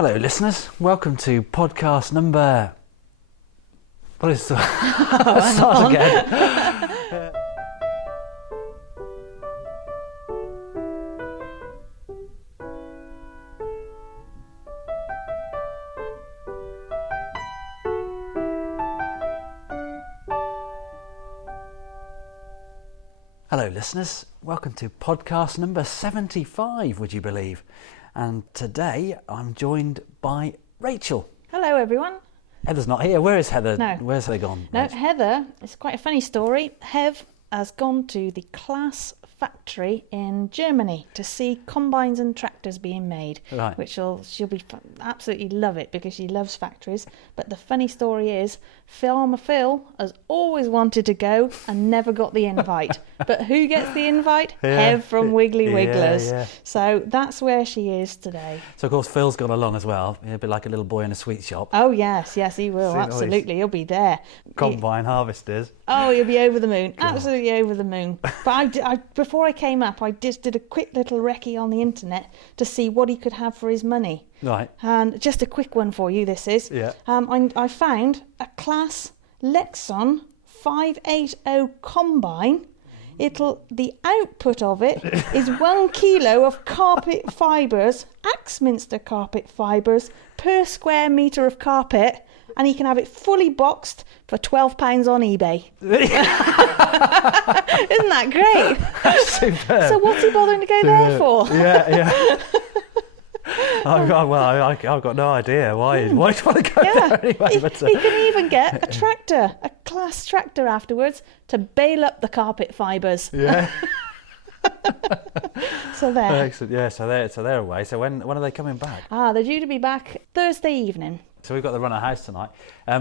Hello, listeners. Welcome to podcast number... What is the... Start again. Hello, listeners. Welcome to podcast number 75, would you believe? And today I'm joined by Rachel. Hello, everyone. Heather's not here. Where is Heather? No. Where's Heather gone? No, Rach? Heather, it's quite a funny story. Hev has gone to the Class factory in Germany to see combines and tractors being made, Right. which she'll absolutely love it because she loves factories. But the funny story is, Farmer Phil has always wanted to go and never got the invite. But who gets the invite? Hev from Wiggly Wigglers. Yeah. So that's where she is today. So, of course, Phil's gone along as well. He'll be like a little boy in a sweet shop. Oh, yes, he will. Seen all these Absolutely. He'll be there. Combine harvesters. Oh, you'll be over the moon. Absolutely over the moon. But before I came up, I just did a quick little recce on the internet to see what he could have for his money. Right. And just a quick one for you, this is. Yeah. I found a Class Lexon 580 combine. The output of it is 1 kilo of carpet fibres, Axminster carpet fibres, per square metre of carpet. And he can have it fully boxed for £12 on eBay. Isn't that great? Superb. So what's he bothering to go there for? Yeah. I've got no idea why he'd want to go there anyway. He But, can even get a tractor, a Class tractor afterwards, to bale up the carpet fibres. Yeah. So there. Excellent. Yeah. So they're away. So when are they coming back? They're due to be back Thursday evening. So we've got the runner house tonight.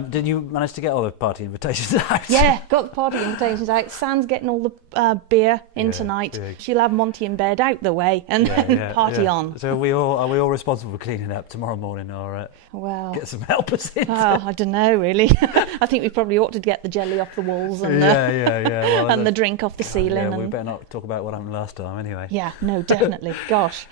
Did you manage to get all the party invitations out? Yeah, got the party invitations out. Sam's getting all the beer in tonight. Yeah. She'll have Monty in bed out the way and then party on. So are we all responsible for cleaning up tomorrow morning, or Well, get some helpers in? I don't know really. I think we probably ought to get the jelly off the walls and Well, and the drink off the ceiling. We better not talk about what happened last time anyway. Yeah, no, definitely. Gosh.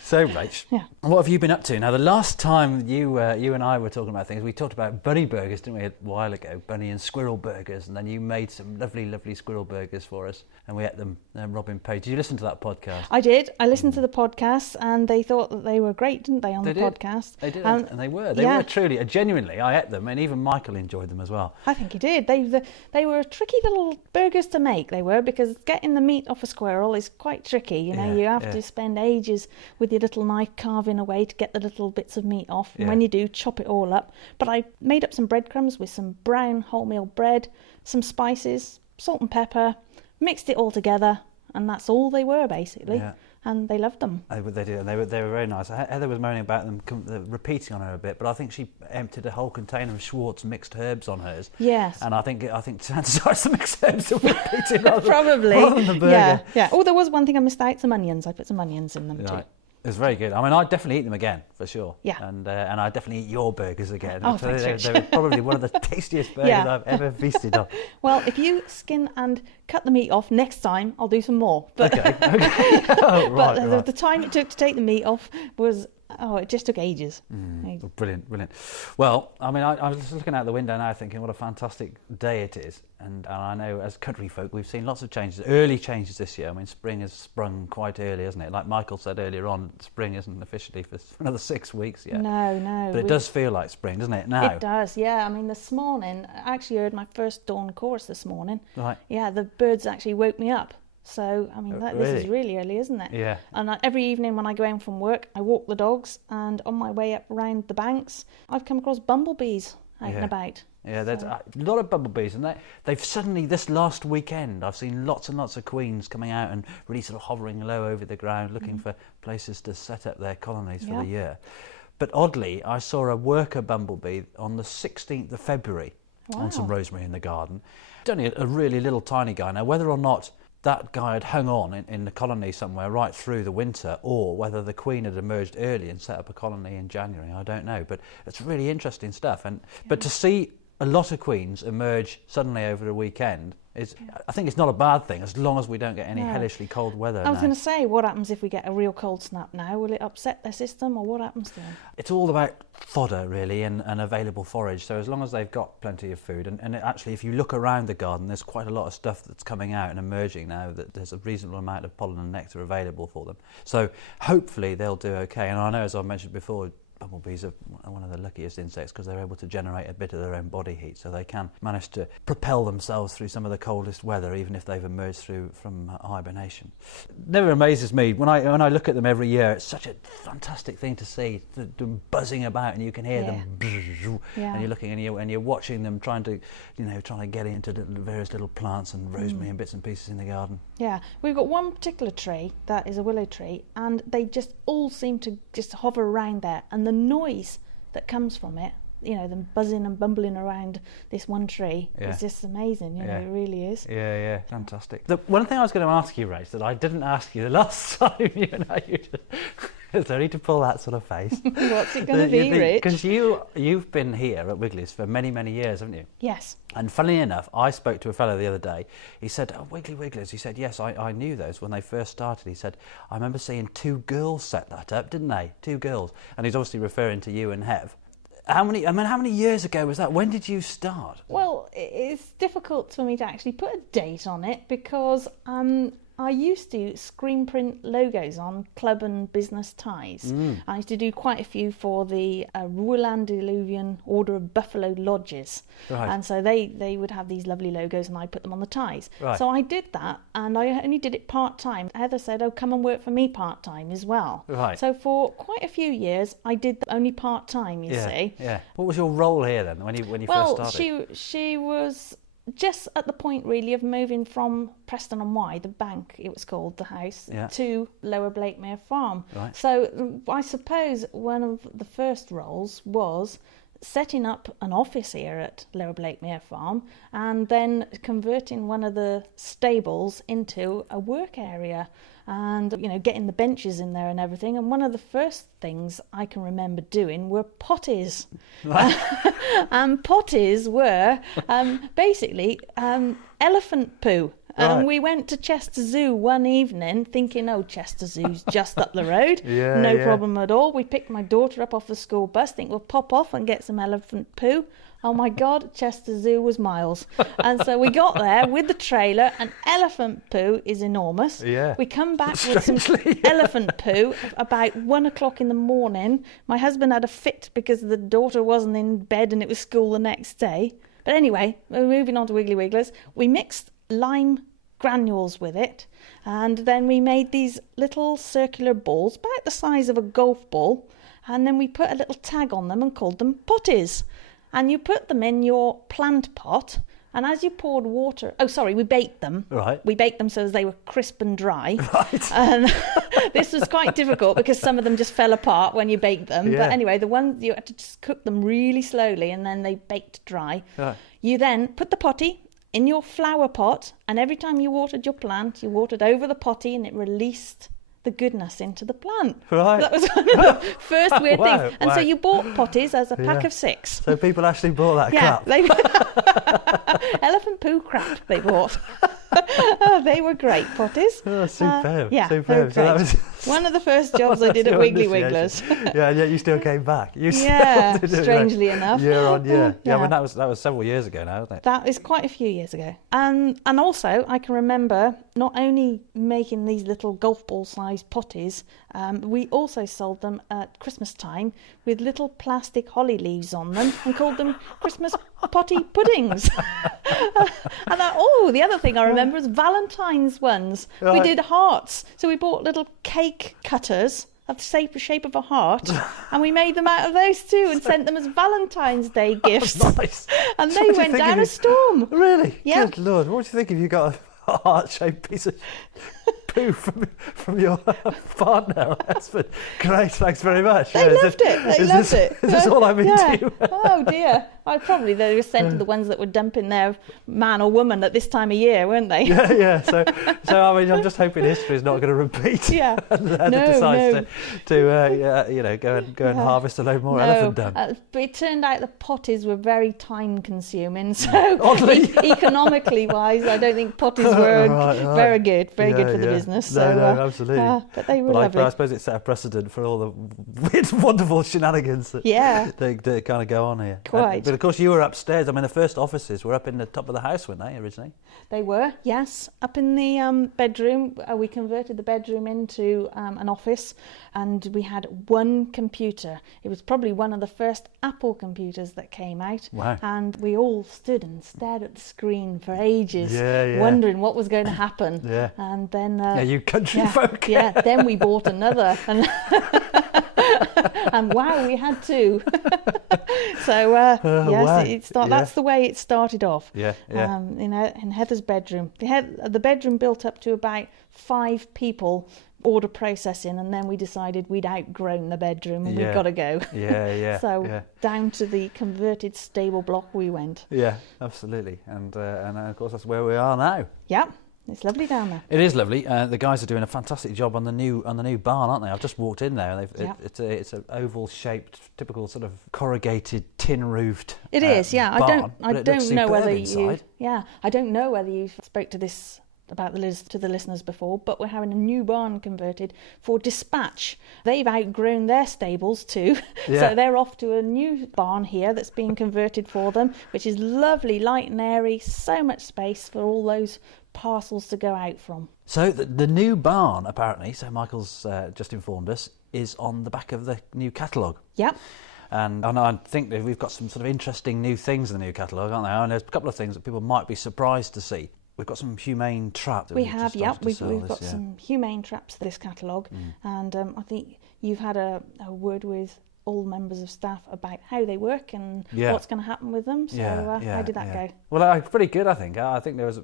So, Rach, what have you been up to? Now, the last time you and I were talking about things, we talked about bunny burgers, didn't we, a while ago? Bunny and squirrel burgers, and then you made some lovely, lovely squirrel burgers for us, and we ate them. Robin Page, did you listen to that podcast? I did. I listened to the podcast, and they thought that they were great, didn't they, on the podcast? They did, and they were. They were truly, genuinely, I ate them, and even Michael enjoyed them as well. I think he did. They were tricky little burgers to make, they were, because getting the meat off a squirrel is quite tricky. You have to spend ages with your little knife carving away to get the little bits of meat off. And when you do, chop it all up. But I made up some breadcrumbs with some brown wholemeal bread, some spices, salt and pepper, mixed it all together, and that's all they were basically. Yeah. And they loved them. They did. They were very nice. Heather was moaning about them repeating on her a bit, but I think she emptied a whole container of Schwartz mixed herbs on hers. Yes. And I think chances are some mixed herbs are repeating probably. rather than the burger. Yeah. Oh, there was one thing I missed out: some onions. I put some onions in them too. It was very good. I mean, I'd definitely eat them again, for sure. Yeah. And I'd definitely eat your burgers again. Oh, thanks, they were probably one of the tastiest burgers I've ever feasted on. Well, if you skin and cut the meat off next time, I'll do some more. But okay. Right. The time it took to take the meat off was... it just took ages. Brilliant. Well, I mean, I was just looking out the window now thinking what a fantastic day it is. And I know as country folk, we've seen lots of changes, early changes this year. I mean, spring has sprung quite early, hasn't it? Like Michael said earlier on, spring isn't officially for another 6 weeks yet. No. But it does feel like spring, doesn't it, now? It does, yeah. I mean, this morning, I actually heard my first dawn chorus this morning. Right. Yeah, the birds actually woke me up. So, I mean, this is really early, isn't it? Yeah. And every evening when I go home from work, I walk the dogs, and on my way up around the banks, I've come across bumblebees out and about. Yeah, there's a lot of bumblebees, and they've suddenly, this last weekend, I've seen lots and lots of queens coming out and really sort of hovering low over the ground, looking for places to set up their colonies for the year. But oddly, I saw a worker bumblebee on the 16th of February on some rosemary in the garden. It's only a really little tiny guy. Now, whether or not that guy had hung on in the colony somewhere right through the winter, or whether the queen had emerged early and set up a colony in January, I don't know. But it's really interesting stuff. But to see a lot of queens emerge suddenly over the weekend I think it's not a bad thing as long as we don't get any hellishly cold weather. I was going to say, what happens if we get a real cold snap now? Will it upset their system, or what happens to them? It's all about fodder, really, and available forage. So as long as they've got plenty of food, and actually, if you look around the garden, there's quite a lot of stuff that's coming out and emerging now that there's a reasonable amount of pollen and nectar available for them. So hopefully they'll do okay. And I know, as I mentioned before, bumblebees are one of the luckiest insects because they're able to generate a bit of their own body heat, so they can manage to propel themselves through some of the coldest weather, even if they've emerged from hibernation. Never amazes me when I look at them every year. It's such a fantastic thing to see them buzzing about, and you can hear them, and you're looking and you're watching them trying to get into various little plants and rosemary and bits and pieces in the garden. Yeah, we've got one particular tree that is a willow tree, and they just all seem to just hover around there, and the noise that comes from it, them buzzing and bumbling around this one tree is just amazing. It really is. Yeah, fantastic. The one thing I was going to ask you, Rach, that I didn't ask you the last time, it's only to pull that sort of face. What's it going to be, Rich? Because you've been here at Wiggly's for many, many years, haven't you? Yes. And funnily enough, I spoke to a fellow the other day. He said, Wiggly Wigglers. He said, yes, I knew those when they first started. He said, I remember seeing 2 girls set that up, didn't they? 2 girls. And he's obviously referring to you and Hev. How many years ago was that? When did you start? Well, it's difficult for me to actually put a date on it because I used to screen print logos on club and business ties. I used to do quite a few for the Royal Andaluvian Order of Buffalo Lodges. Right. And so they would have these lovely logos and I put them on the ties. Right. So I did that, and I only did it part-time. Heather said, come and work for me part-time as well. Right. So for quite a few years, I did only part-time, you see. Yeah. What was your role here then when you first started? Well, she was just at the point really of moving from Preston on Wye, the bank it was called, the house, to Lower Blakemere Farm. Right. So I suppose one of the first roles was setting up an office here at Lower Blakemere Farm and then converting one of the stables into a work area and getting the benches in there and everything. And one of the first things I can remember doing were potties. Right. And potties were basically elephant poo. And we went to Chester Zoo one evening thinking, Chester Zoo's just up the road. No problem at all. We picked my daughter up off the school bus, think we'll pop off and get some elephant poo. Oh my God, Chester Zoo was miles. And so we got there with the trailer, and elephant poo is enormous. Yeah. We come back with some elephant poo about 1 o'clock in the morning. My husband had a fit because the daughter wasn't in bed and it was school the next day. But anyway, we're moving on to Wiggly Wigglers. We mixed lime granules with it, and then we made these little circular balls about the size of a golf ball, and then we put a little tag on them and called them potties. And you put them in your plant pot, and as you poured water... we baked them. Right. We baked them so they were crisp and dry. Right. And this was quite difficult because some of them just fell apart when you baked them. Yeah. But anyway, the ones you had to just cook them really slowly, and then they baked dry. Right. You then put the potty in your flower pot, and every time you watered your plant, you watered over the potty, and it released the goodness into the plant. Right. That was one of the first weird things. And so you bought potties as a pack of 6. So people actually bought that crap? Elephant poo crap they bought. They were great potties. Oh, superb. Superb. So that was one of the first jobs I did at Wiggly Wigglers. Yeah, and yet you still came back. Strangely enough. Year on year. Yeah, I mean, that was several years ago now, isn't it? That is quite a few years ago. And also, I can remember not only making these little golf ball sized potties, we also sold them at Christmas time with little plastic holly leaves on them and called them Christmas potty puddings. And the other thing I remember is Valentine's ones. Right. We did hearts. So we bought little cake cutters of the shape of a heart, and we made them out of those too and sent them as Valentine's Day gifts. Nice. And they went down a storm. Really? Yeah. Good Lord. What do you think if you got a heart-shaped piece of poo from your partner or husband. Great, thanks very much. They loved it. They loved it. Is this all I'm into? Oh dear. They were sent to the ones that were dumping their man or woman at this time of year, weren't they? Yeah. So I mean, I'm just hoping history is not going to repeat. Yeah. and decides to go and harvest a load more elephant dung. But it turned out the potties were very time consuming. So economically wise, I don't think potties were very good for the business. No, absolutely. But they were lovely. I suppose it set a precedent for all the weird, wonderful shenanigans that kind of go on here. Quite. But of course, you were upstairs. I mean, the first offices were up in the top of the house, weren't they, originally? They were, yes. Up in the bedroom. We converted the bedroom into an office, and we had one computer. It was probably one of the first Apple computers that came out. Wow. And we all stood and stared at the screen for ages, wondering what was going to happen. Yeah. And then... you country folk. Yeah, then we bought another. And wow, we had two. So that's the way it started off. Yeah. In Heather's bedroom. The bedroom built up to about 5 people order processing, and then we decided we'd outgrown the bedroom and we'd got to go. So down to the converted stable block we went. Yeah, absolutely. And of course that's where we are now. Yeah. It's lovely down there. It is lovely. The guys are doing a fantastic job on the new barn, aren't they? I've just walked in there. It's an oval-shaped, typical sort of corrugated, tin-roofed. It is, yeah. Barn, I don't know whether inside. I don't know whether you spoke to this about to the listeners before, but we're having a new barn converted for dispatch. They've outgrown their stables too, so they're off to a new barn here that's being converted for them, which is lovely, light and airy, so much space for all those parcels to go out from. So the new barn, apparently, so Michael's just informed us, is on the back of the new catalogue. Yep. And I think that we've got some sort of interesting new things in the new catalogue, aren't there? And there's a couple of things that people might be surprised to see. We've got some humane traps. We've got some humane traps for this catalogue, and I think you've had a word with all members of staff about how they work and what's going to happen with them. So how did that go? Well, pretty good, I think. I think there was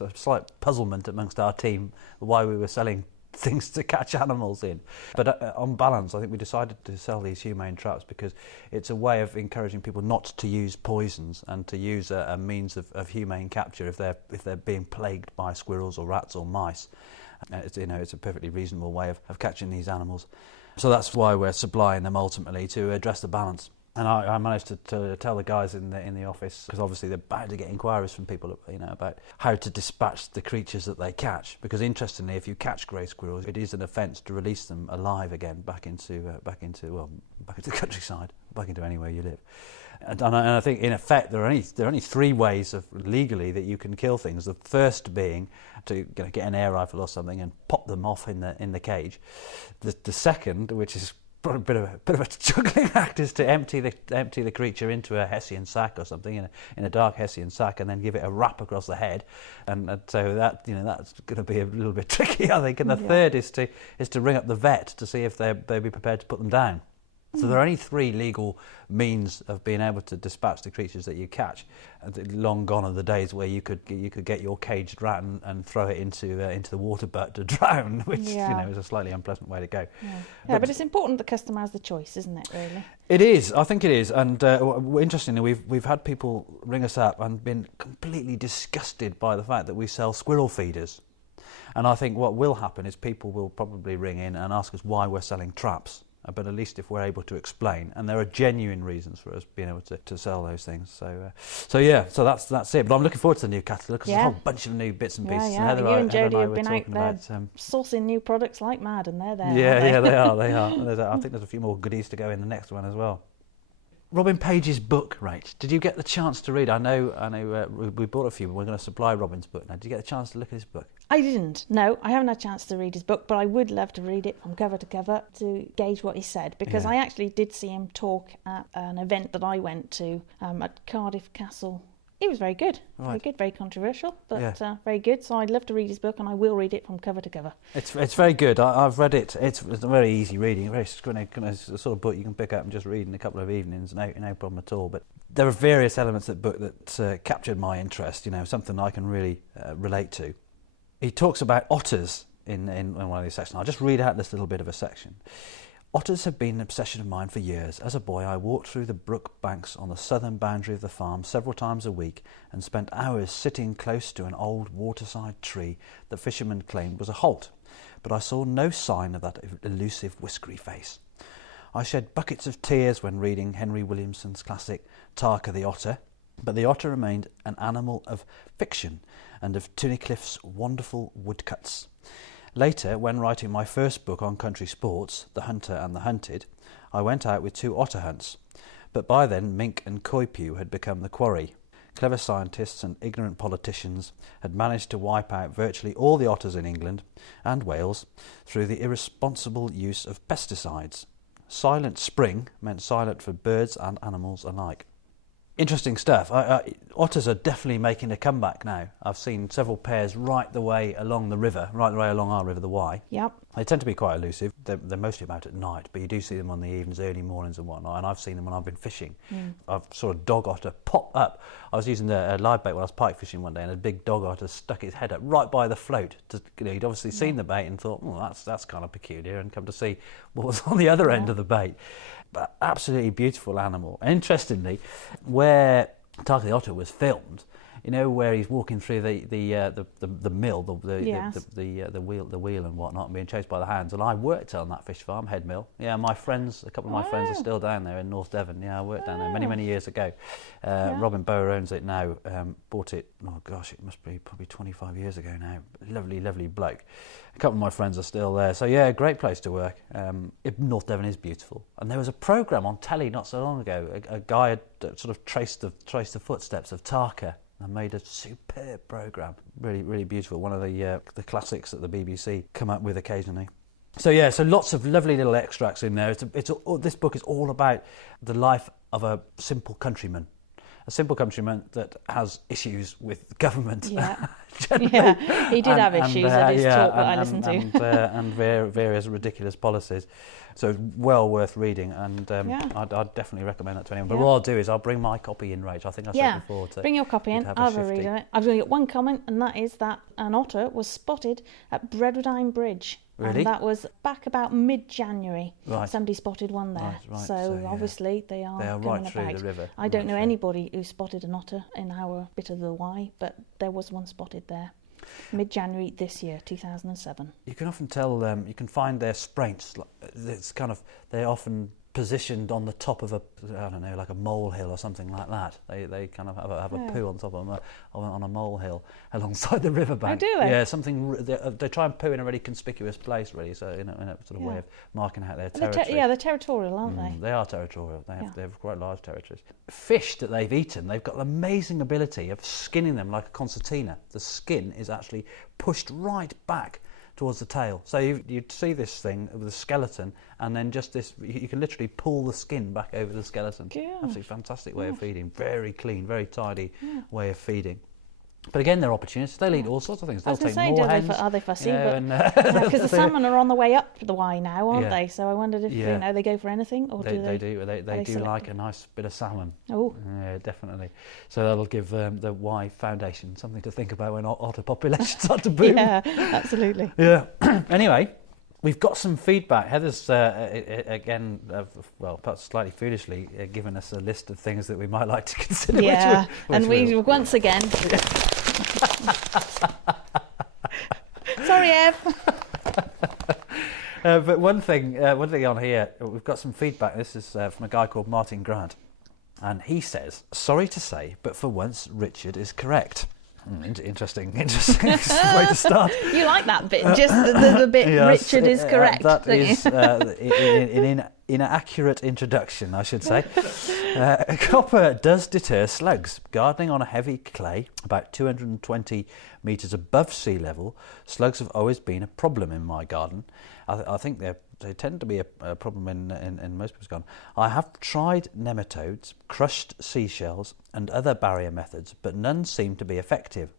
a slight puzzlement amongst our team why we were selling things to catch animals in. But on balance, I think we decided to sell these humane traps because it's a way of encouraging people not to use poisons and to use a means of humane capture if they're being plagued by squirrels or rats or mice. It's a perfectly reasonable way of catching these animals. So that's why we're supplying them ultimately to address the balance. And I managed to tell the guys in the office, because obviously they're bound to get inquiries from people, about how to dispatch the creatures that they catch. Because interestingly, if you catch grey squirrels, it is an offence to release them alive again back into the countryside, back into anywhere you live. And I think in effect there are only 3 ways of legally that you can kill things. The first being to get an air rifle or something and pop them off in the cage. The second, which is probably a bit of a juggling act, is to empty the creature into a Hessian sack or something in a dark Hessian sack, and then give it a rap across the head, and so that's going to be a little bit tricky, I think. And the third is to ring up the vet to see if they'd be prepared to put them down. So there are only 3 legal means of being able to dispatch the creatures that you catch. Long gone are the days where you could get your caged rat and throw it into the water butt to drown, which is a slightly unpleasant way to go. But it's important the customer has the choice, isn't it? Really. It is. I think it is. And interestingly, we've had people ring us up and been completely disgusted by the fact that we sell squirrel feeders. And I think what will happen is people will probably ring in and ask us why we're selling traps. But at least if we're able to explain, and there are genuine reasons for us being able to sell those things. So that's it. But I'm looking forward to the new catalogue, because there's a whole bunch of new bits and pieces. Yeah. You and Jodie have been out there sourcing new products like mad, and they're there. Yeah, they are. I think there's a few more goodies to go in the next one as well. Robin Page's book, Rach, did you get the chance to read? I know. We bought a few, but we're going to supply Robin's book now. Did you get a chance to look at his book? I didn't. No, I haven't had a chance to read his book, but I would love to read it from cover to cover to gauge what he said, because I actually did see him talk at an event that I went to at Cardiff Castle. It was very good, very good, very controversial, but very good. So I'd love to read his book, and I will read it from cover to cover. It's very good. I've read it. It's a very easy reading, very kind of sort of book you can pick up and just read in a couple of evenings. No problem at all. But there are various elements of the book that captured my interest. Something I can really relate to. He talks about otters in one of these sections. I'll just read out this little bit of a section. Otters have been an obsession of mine for years. As a boy, I walked through the brook banks on the southern boundary of the farm several times a week and spent hours sitting close to an old waterside tree that fishermen claimed was a holt. But I saw no sign of that elusive whiskery face. I shed buckets of tears when reading Henry Williamson's classic Tarka the Otter, but the otter remained an animal of fiction and of Tunnicliffe's wonderful woodcuts. Later, when writing my first book on country sports, The Hunter and the Hunted, I went out with 2 otter hunts, but by then mink and coypu had become the quarry. Clever scientists and ignorant politicians had managed to wipe out virtually all the otters in England and Wales through the irresponsible use of pesticides. Silent spring meant silent for birds and animals alike. Interesting stuff. Otters are definitely making a comeback now. I've seen several pairs right the way along the river, right the way along our river, the Wye. Yep. They tend to be quite elusive. They're mostly about at night, but you do see them on the evenings, early mornings and whatnot, and I've seen them when I've been fishing. I've saw a dog otter pop up. I was using a live bait when I was pike fishing one day, and a big dog otter stuck its head up right by the float. He'd obviously seen the bait and thought, that's kind of peculiar, and come to see what was on the other end of the bait. But absolutely beautiful animal. And interestingly, where Tarka the Otter was filmed, where he's walking through the mill, the wheel and whatnot, and being chased by the hounds. And I worked on that fish farm, Head Mill. Yeah, a couple of my friends are still down there in North Devon. Yeah, I worked down there many years ago. Robin Bower owns it now. Bought it. Oh gosh, it must be probably 25 years ago now. Lovely bloke. A couple of my friends are still there. So yeah, great place to work. North Devon is beautiful. And there was a programme on telly not so long ago. A guy had sort of traced the footsteps of Tarka and made a superb programme. Really beautiful. One of the classics that the BBC come up with occasionally. So lots of lovely little extracts in there. This book is all about the life of a simple countryman. A simple countryman that has issues with government. Yeah, yeah, he did have issues at his talk that I listened to. And various ridiculous policies. So it's well worth reading, and I'd definitely recommend that to anyone. But what I'll do is I'll bring my copy in, Rach. I think I said before. Bring your copy in. I'll have a read of it. I've only got one comment, and that is that an otter was spotted at Bredwardine Bridge. Really? And that was back about mid-January. Right. Somebody spotted one there. Right. So obviously they are right through about. the river. I don't know anybody who spotted an otter in our bit of the Wye, but there was one spotted there. Mid-January this year, 2007. You can often tell, you can find their spraints. It's kind of, they're often positioned on the top of like a molehill or something like that. They kind of have a poo on top of them on a molehill alongside the riverbank. Oh, do they? Yeah, they try and poo in a really conspicuous place, really. So in a sort of way of marking out their territory. They're territorial, aren't they? They are territorial. They have quite large territories. Fish that they've eaten, they've got the amazing ability of skinning them like a concertina. The skin is actually pushed right back towards the tail. So you'd see this thing with a skeleton, and then just this, you can literally pull the skin back over the skeleton. Gosh. Absolutely fantastic way of feeding. Very clean, very tidy way of feeding. But again, they're opportunists. They'll eat all sorts of things. They'll take more hens. Are they fussy? Because the salmon are on the way up the Wye now, aren't they? So I wondered if they go for anything, or they do. They do like a nice bit of salmon. Oh, yeah, definitely. So that'll give the Wye Foundation something to think about when otter populations start to boom. Yeah, absolutely. Yeah. Anyway, we've got some feedback. Heather's again, perhaps slightly foolishly, given us a list of things that we might like to consider. Yeah, and we once again. Sorry, Ev. But one thing on here, we've got some feedback. This is from a guy called Martin Grant, and he says, "Sorry to say, but for once, Richard is correct." Interesting way to start. You like that bit, just the bit yes, Richard is correct. That is an inaccurate introduction, I should say. Copper does deter slugs. Gardening on a heavy clay, about 220 metres above sea level, slugs have always been a problem in my garden. I think they tend to be a problem in most people's garden. I have tried nematodes, crushed seashells and other barrier methods, but none seem to be effective.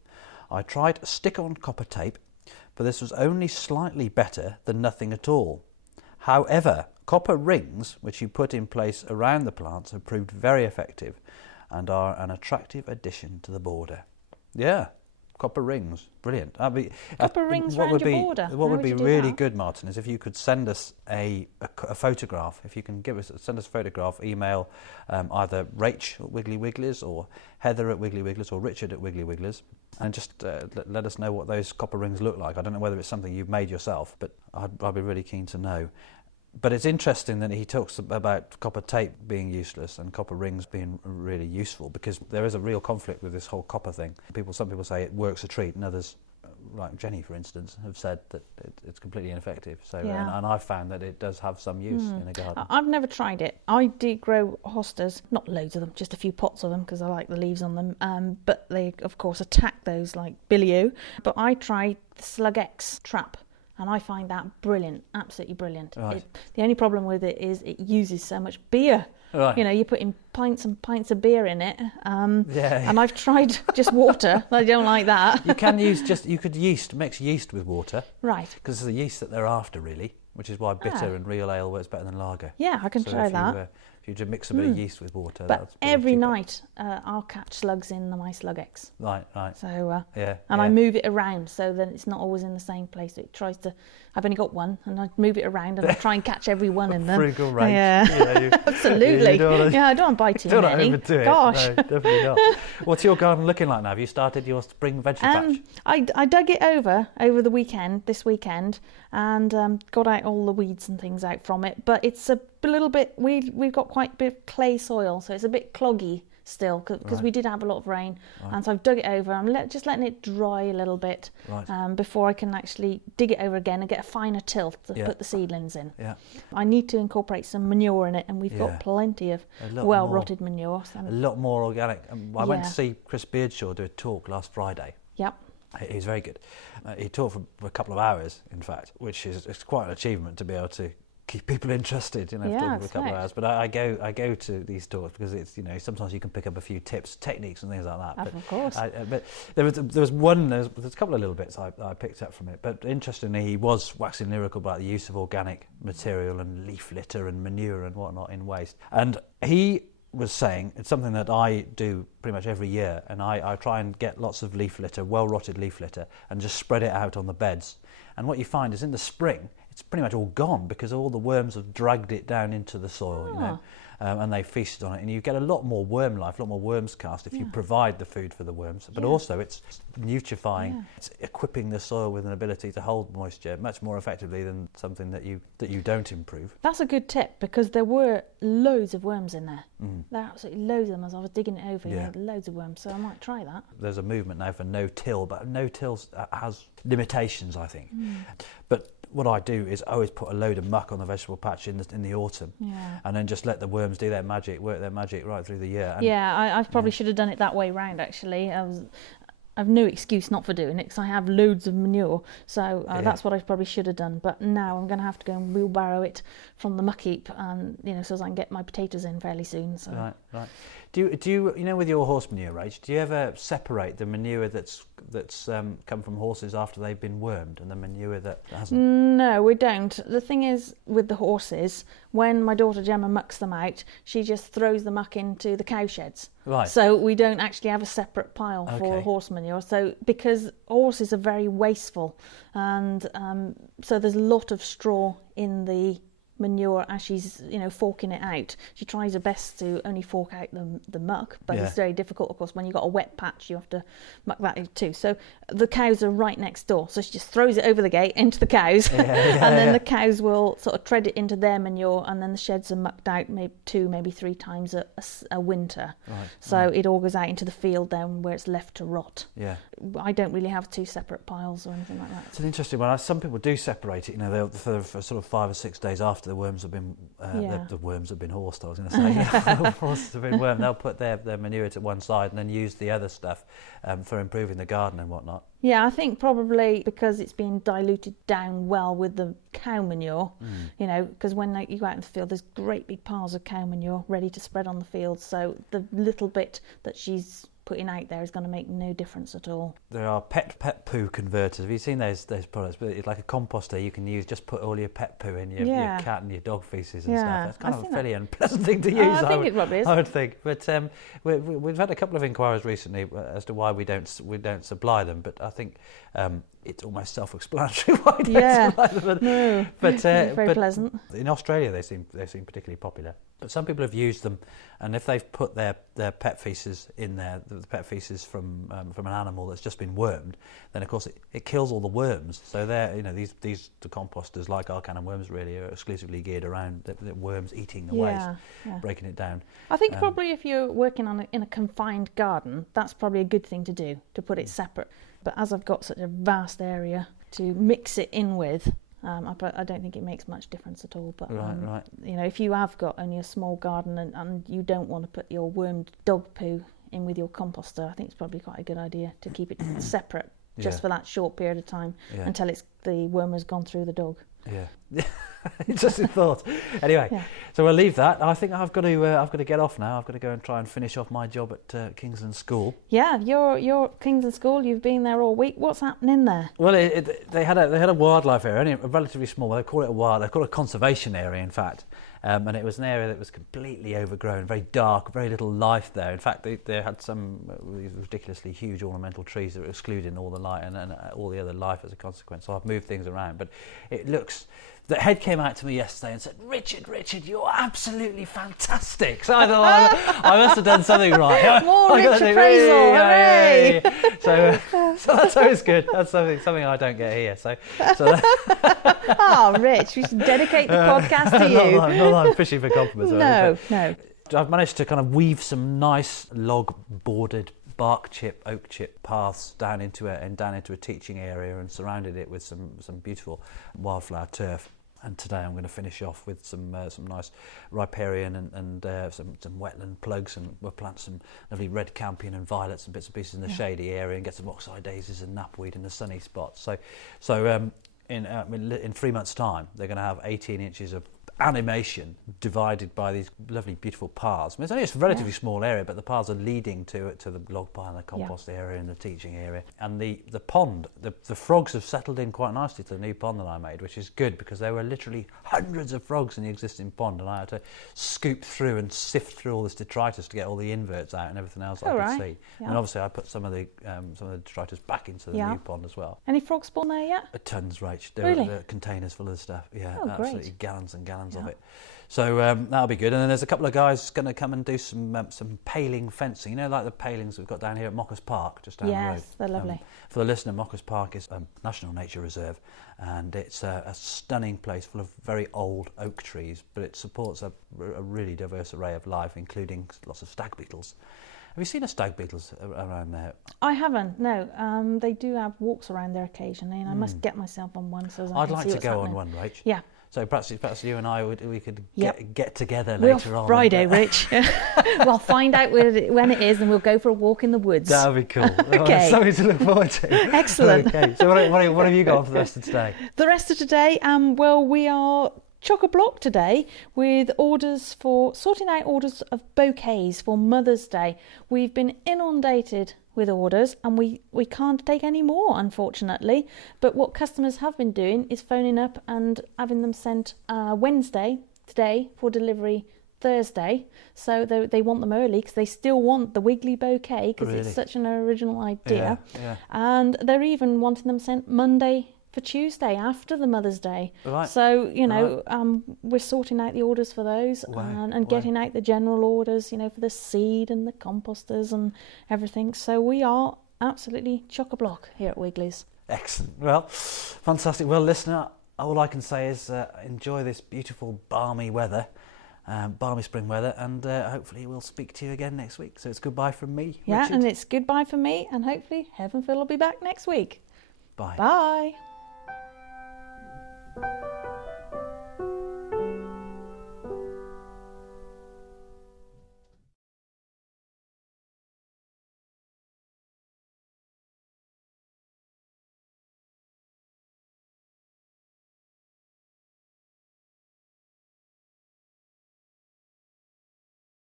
I tried stick-on copper tape, but this was only slightly better than nothing at all. However, copper rings, which you put in place around the plants, have proved very effective and are an attractive addition to the border. Yeah, Copper rings, brilliant. Copper rings around your border. What would be really good, Martin, is if you could send us a photograph. If you can send us a photograph, email either Rach at Wiggly Wigglies or Heather at Wiggly Wigglies or Richard at Wiggly Wigglies, and just let us know what those copper rings look like. I don't know whether it's something you've made yourself, but I'd be really keen to know. But it's interesting that he talks about copper tape being useless and copper rings being really useful, because there is a real conflict with this whole copper thing. Some people say it works a treat, and others, like Jenny for instance, have said that it's completely ineffective. So and I've found that it does have some use in a garden. I've never tried it. I do grow hostas, not loads of them, just a few pots of them because I like the leaves on them. But they of course attack those like billiou. But I tried the Slug X trap. And I find that brilliant, absolutely brilliant. Right. The only problem with it is it uses so much beer. Right. You know, you're putting pints and pints of beer in it. And I've tried just water. I don't like that. You could mix yeast with water. Right. Because it's the yeast that they're after, really, which is why bitter and real ale works better than lager. Yeah, I can try that. If you just mix a bit of yeast with water, but that's every cheaper. night I'll catch slugs in my Slug X. Right. So I move it around so that it's not always in the same place. It tries to. I've only got one, and I move it around and I try and catch every one in them. Frugal range. Yeah, absolutely. I don't want to buy too many. Don't overdo it. Gosh, no, definitely not. What's your garden looking like now? Have you started your spring veggie patch? I dug it over the this weekend, and got out all the weeds and things out from it. But it's a little bit. We've got quite a bit of clay soil, so it's a bit cloggy still because we did have a lot of rain, and so I've dug it over. I'm just letting it dry a little bit before I can actually dig it over again and get a finer tilth to put the seedlings in. Yeah. I need to incorporate some manure in it, and we've got plenty of well-rotted manure. So a lot more organic. I went to see Chris Beardshaw do a talk last Friday. Yep. He was very good. He talked for a couple of hours, in fact, which is quite an achievement to be able to keep people interested, talking for a couple of hours. But I go to these talks because it's, sometimes you can pick up a few tips, techniques and things like that. Of course. But there's a couple of little bits I picked up from it. But interestingly, he was waxing lyrical about the use of organic material and leaf litter and manure and whatnot in waste. And he was saying it's something that I do pretty much every year, and I try and get lots of leaf litter, well-rotted leaf litter, and just spread it out on the beds. And what you find is in the spring, it's pretty much all gone because all the worms have dragged it down into the soil, and they feasted on it. And you get a lot more worm life, a lot more worms cast if you provide the food for the worms. But also it's nutrifying, it's equipping the soil with an ability to hold moisture much more effectively than something that you don't improve. That's a good tip because there were loads of worms in there. There are absolutely loads of them as I was digging it over. Yeah. Loads of worms, so I might try that. There's a movement now for no-till, but no-till has limitations, I think. But what I do is I always put a load of muck on the vegetable patch in the autumn, and then just let the worms do their magic, work their magic right through the year. And I probably should have done it that way round. Actually, I've no excuse not for doing it because I have loads of manure. So that's what I probably should have done. But now I'm going to have to go and wheelbarrow it from the muck heap, and so as I can get my potatoes in fairly soon. So. Right. Do you with your horse manure, Rach, do you ever separate the manure that's come from horses after they've been wormed and the manure that hasn't? No, we don't. The thing is with the horses, when my daughter Gemma mucks them out, she just throws the muck into the cow sheds. Right. So we don't actually have a separate pile for horse manure. So because horses are very wasteful, and so there's a lot of straw in the manure as she's forking it out. She tries her best to only fork out the muck, but it's very difficult, of course. When you've got a wet patch, you have to muck that out too. So the cows are right next door, so she just throws it over the gate into the cows, and then the cows will sort of tread it into their manure, and then the sheds are mucked out maybe 2, maybe 3 times a winter. So it all goes out into the field then where it's left to rot. I don't really have 2 separate piles or anything like that. It's an interesting one. Some people do separate it, they'll for sort of 5 or 6 days after the worms have been the worms have been horsed, I was going to say. The horses have been wormed. They'll put their manure to one side and then use the other stuff for improving the garden and whatnot. Yeah, I think probably because it's been diluted down well with the cow manure, because when you go out in the field, there's great big piles of cow manure ready to spread on the field. So the little bit that she's putting out there is going to make no difference at all. There are pet poo converters. Have you seen those products? It's like a composter you can use. Just put all your pet poo in, your cat and your dog feces and stuff. That's kind of a fairly unpleasant thing to use. I think it probably is. I would think. But we've had a couple of inquiries recently as to why we don't supply them. But I think it's almost self-explanatory why we don't supply them. But very pleasant. In Australia, they seem particularly popular. But some people have used them, and if they've put their pet feces in there, the pet feces from an animal that's just been wormed, then of course it kills all the worms. So the composters, like our can of worms, really are exclusively geared around the worms eating the waste, breaking it down. I think probably if you're working in a confined garden, that's probably a good thing to do, to put it separate. But as I've got such a vast area to mix it in with, I don't think it makes much difference at all. But right. If you have got only a small garden and you don't want to put your wormed dog poo in with your composter, I think it's probably quite a good idea to keep it separate just for that short period of time until the worm has gone through the dog. Yeah. Interesting thought. Anyway, so we'll leave that. I think I've got to get off now. I've got to go and try and finish off my job at Kingsland School. Yeah, your Kingsland School. You've been there all week. What's happening there? Well, they had a wildlife area, only relatively small. They call it a conservation area, in fact. And it was an area that was completely overgrown, very dark, very little life there. In fact, they had some ridiculously huge ornamental trees that were excluding all the light and all the other life as a consequence. So I've moved things around, but it looks. The head came out to me yesterday and said, Richard, you're absolutely fantastic. So I thought, I must have done something right. More Rich appraisal, hooray! So that's always good. That's something I don't get here. So oh, Rich, we should dedicate the podcast to you. Not I'm fishing for compliments. No. I've managed to kind of weave some nice log-bordered oak chip paths down into a teaching area and surrounded it with some beautiful wildflower turf. And today I'm going to finish off with some nice riparian and some wetland plugs, and we'll plant some lovely red campion and violets and bits and pieces in the shady area, and get some oxeye daisies and knapweed in the sunny spots. So in 3 months' time, they're going to have 18 inches of animation divided by these lovely beautiful paths. I mean, it's only a relatively small area, but the paths are leading to the log pile and the compost area and the teaching area. And the pond, the frogs have settled in quite nicely to the new pond that I made, which is good because there were literally hundreds of frogs in the existing pond, and I had to scoop through and sift through all this detritus to get all the inverts out and everything else I could see. Yeah. And obviously I put some of the detritus back into the new pond as well. Any frogs spawn there yet? Tons, Rach. Really? There are containers full of stuff. Yeah, absolutely great. Gallons and gallons of it. So that'll be good. And then there's a couple of guys going to come and do some paling fencing. Like the palings we've got down here at Mockers Park, just down the road. Yes, they're lovely. For the listener, Mockers Park is a National Nature Reserve, and it's a stunning place full of very old oak trees, but it supports a really diverse array of life, including lots of stag beetles. Have you seen a stag beetles around there? I haven't, no. They do have walks around there occasionally, and I must get myself on one so I I'd can like see to what's go happening. on one, Rach. Yeah. So perhaps you and I we could get together We'll later on. Friday, Rich. We'll find out when it is, and we'll go for a walk in the woods. That would be cool. Okay. Something to look forward to. Excellent. Okay. So what have you got on for the rest of today? The rest of today, we are chock-a-block today with orders for sorting out orders of bouquets for Mother's Day. We've been inundated with orders, and we can't take any more, unfortunately. But what customers have been doing is phoning up and having them sent Wednesday today for delivery Thursday. So they want them early because they still want the Wiggly bouquet because it's such an original idea. Yeah. And they're even wanting them sent Monday for Tuesday after the Mother's Day. Right. So, we're sorting out the orders for those and getting out the general orders, for the seed and the composters and everything. So we are absolutely chock-a-block here at Wiggly's. Excellent. Well, fantastic. Well, listener, all I can say is enjoy this beautiful balmy weather, balmy spring weather, and hopefully we'll speak to you again next week. So it's goodbye from me, Yeah, Richard. and it's goodbye from me, and hopefully Heaven Phil will be back next week. Bye. Bye.